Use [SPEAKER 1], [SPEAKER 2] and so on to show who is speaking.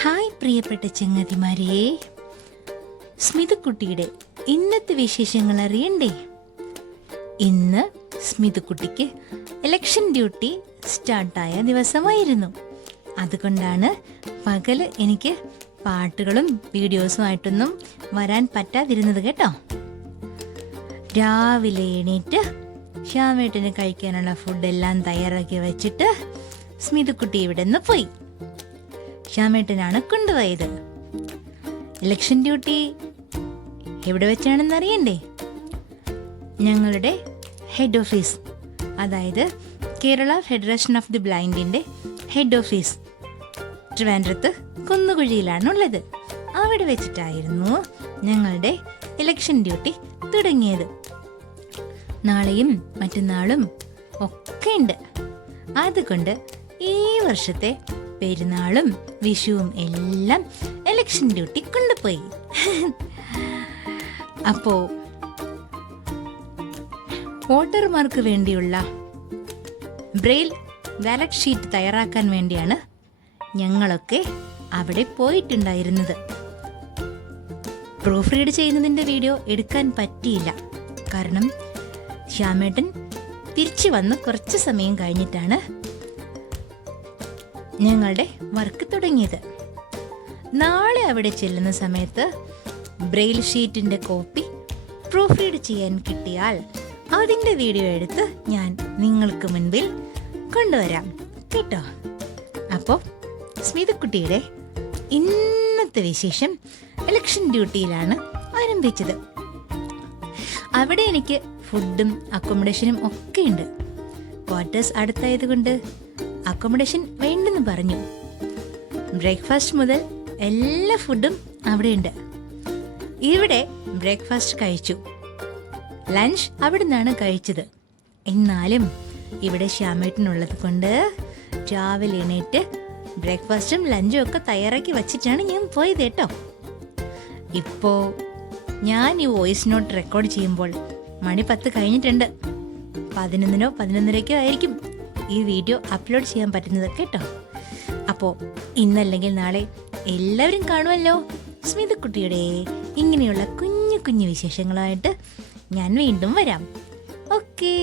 [SPEAKER 1] Hi പ്രിയപ്പെട്ട ചങ്ങതിമാരെ. സ്മിതക്കുട്ടിയുടെ ഇന്നത്തെ വിശേഷങ്ങൾ അറിയണ്ടേ? ഇന്ന് സ്മിതക്കുട്ടിക്ക് ഇലക്ഷൻ ഡ്യൂട്ടി സ്റ്റാർട്ടായ ദിവസമായിരുന്നു. അതുകൊണ്ടാണ് പകൽ എനിക്ക് പാട്ടുകളും വീഡിയോസുമായിട്ടൊന്നും വരാൻ പറ്റാതിരുന്നത് കേട്ടോ. രാവിലെ എണീറ്റ് ശ്യാമേട്ടന് കഴിക്കാനുള്ള ഫുഡെല്ലാം തയ്യാറാക്കി വെച്ചിട്ട് സ്മിതക്കുട്ടി ഇവിടെ നിന്ന് പോയി. ശ്യാമേട്ടനാണ് കൊണ്ടുപോയത്. ഇലക്ഷൻ ഡ്യൂട്ടി എവിടെ വെച്ചാണെന്ന് അറിയണ്ടേ ഞങ്ങളുടെ ഹെഡ് ഓഫീസ് അതായത് കേരള ഫെഡറേഷൻ ഓഫ് ദി ബ്ലൈൻഡിന്റെ ഹെഡ് ഓഫീസ് ട്രിവാൻഡ്രത്ത് കുന്നുകുഴിയിലാണുള്ളത്. അവിടെ വെച്ചിട്ടായിരുന്നു ഞങ്ങളുടെ ഇലക്ഷൻ ഡ്യൂട്ടി തുടങ്ങിയത്. നാളെയും മറ്റന്നാളും ഒക്കെ ഉണ്ട് അതുകൊണ്ട് ഈ വർഷത്തെ പെരുന്നാളും വിഷുവും എല്ലാം എലക്ഷൻ ഡ്യൂട്ടി കൊണ്ടുപോയി. അപ്പോ വോട്ടർമാർക്ക് വേണ്ടിയുള്ള ബ്രെയിൽ ബാലറ്റ് ഷീറ്റ് തയ്യാറാക്കാൻ വേണ്ടിയാണ് ഞങ്ങളൊക്കെ അവിടെ പോയിട്ടുണ്ടായിരുന്നത്. പ്രൂഫ് റീഡ് ചെയ്യുന്നതിന്റെ വീഡിയോ എടുക്കാൻ പറ്റിയില്ല. കാരണം ശ്യാമേട്ടൻ തിരിച്ചു വന്ന് കുറച്ച് സമയം കഴിഞ്ഞിട്ടാണ് ഞങ്ങളുടെ വർക്ക് തുടങ്ങിയത്. നാളെ അവിടെ ചെല്ലുന്ന സമയത്ത് ബ്രെയിൽ ഷീറ്റിന്റെ കോപ്പി പ്രൂഫ് റീഡ് ചെയ്യാൻ കിട്ടിയാൽ അതിന്റെ വീഡിയോ എടുത്ത് ഞാൻ നിങ്ങൾക്ക് മുൻപിൽ കൊണ്ടുവരാം. കേട്ടോ? അപ്പോൾ സ്മിതക്കുട്ടിയുടെ ഇന്നത്തെ വിശേഷം ഇലക്ഷൻ ഡ്യൂട്ടിയിലാണ് ആരംഭിച്ചത്. അവിടെ എനിക്ക് ഫുഡും അക്കോമഡേഷനും ഒക്കെ ഉണ്ട്. ക്വാർട്ടേഴ്സ് അടുത്തായതുകൊണ്ട് അക്കോമഡേഷൻ വേണ്ടെന്ന് പറഞ്ഞു. ബ്രേക്ക്ഫാസ്റ്റ് മുതൽ എല്ലാ ഫുഡും അവിടെയുണ്ട്. ഇവിടെ ബ്രേക്ക്ഫാസ്റ്റ് കഴിച്ചു. ലഞ്ച് അവിടെ നിന്നാണ് കഴിച്ചത്. എന്നാലും ഇവിടെ ശ്യാമേട്ടനുള്ളത് കൊണ്ട് രാവിലെ എണീറ്റ് ബ്രേക്ക്ഫാസ്റ്റും ലഞ്ചും ഒക്കെ തയ്യാറാക്കി വച്ചിട്ടാണ് ഞാൻ പോയത് കേട്ടോ. ഇപ്പോ ഞാൻ ഈ വോയിസ് നോട്ട് റെക്കോർഡ് ചെയ്യുമ്പോൾ മണി പത്ത് കഴിഞ്ഞിട്ടുണ്ട്. പതിനൊന്നിനോ പതിനൊന്നരയ്ക്കോ ആയിരിക്കും. ഈ വീഡിയോ അപ്ലോഡ് ചെയ്യാൻ പറ്റുന്നത് കേട്ടോ. അപ്പോൾ ഇന്നല്ലെങ്കിൽ നാളെ എല്ലാവരും കാണുമല്ലോ. സ്മിതക്കുട്ടിയുടെ ഇങ്ങനെയുള്ള കുഞ്ഞു കുഞ്ഞു വിശേഷങ്ങളായിട്ട് ഞാൻ വീണ്ടും വരാം. ഓക്കേ.